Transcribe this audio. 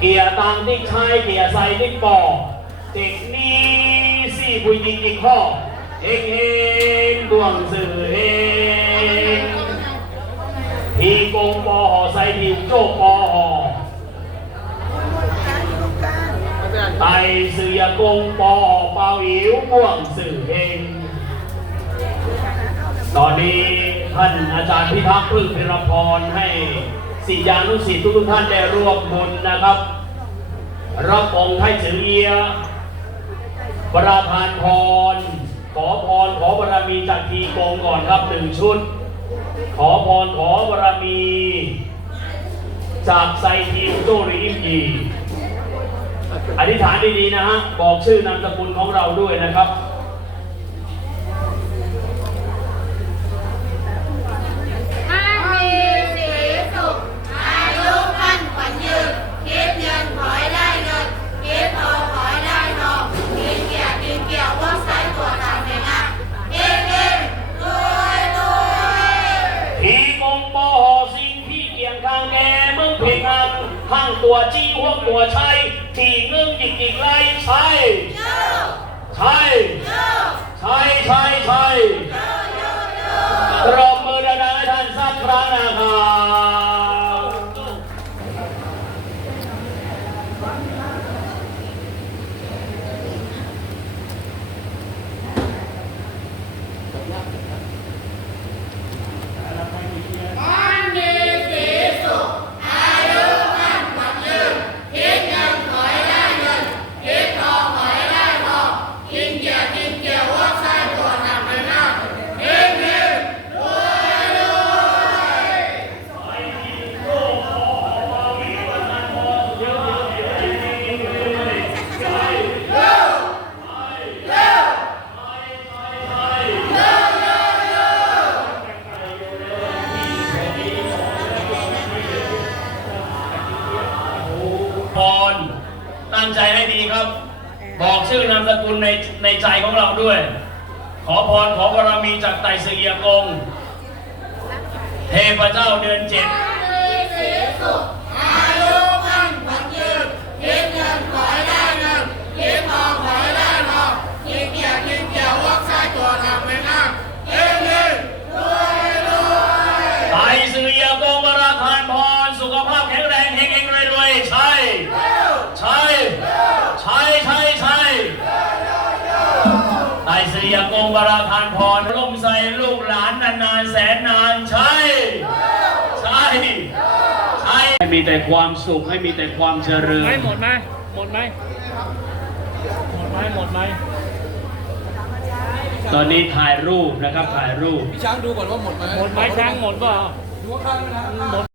เกียร์ตังที่ใช้เกียร์ใส่ที่ปอเด็กนี้สี่ผู้หญิงอีกข้อเฮงเฮงดวงสื่อเฮงทีโกงปอหอใส่ทีโจกปอหอไตเสือกงปอหอเปาอิ๋วม่วงสื่อเฮงตอนนี้ท่านอาจารย์พิทักษ์พึ่งพิรพรให้ ศิษยานุศิษย์ทุกท่านได้ร่วมบุญนะครับ รับองค์ไทยเฉียงเอียประทานพร ขอพรขอบารมีจากทีโกงก่อนครับหนึ่งชุด ขอพรขอบารมี จากไซทีมโจรีอิมยีอธิษฐานดีๆนะฮะ บอกชื่อนามสกุลของเราด้วยนะครับ เพลงอังข้างตัวจี้หัวตัวใช่ที่เงื่งจิกจิกไรใช่ใช่ใช่ใช่ใช่โยโยโยปรบมือดังๆให้ท่านสักครั้งนะครับ ร ตั้งใจให้ดีครับ บอกชื่อนามสกุลในในใจของเราด้วย ขอพรขอบารมีจากไตรเสียกง เทพเจ้าเดือนเจ็ดมีสีสุข ไตรเสียกงบราทานพรร่มใส่ลูกหลานนานๆแสนนานใช่ใช่ใช่ให้มีแต่ความสุขให้มีแต่ความเจริญไหมหมดไหมหมดไหมหมดไหมหมดไหมตอนนี้ถ่ายรูปนะครับถ่ายรูปพี่ช้างดูก่อนว่าหมดไหมหมดไหมช้างหมดเปล่าดูข้างๆด้วยนะหมด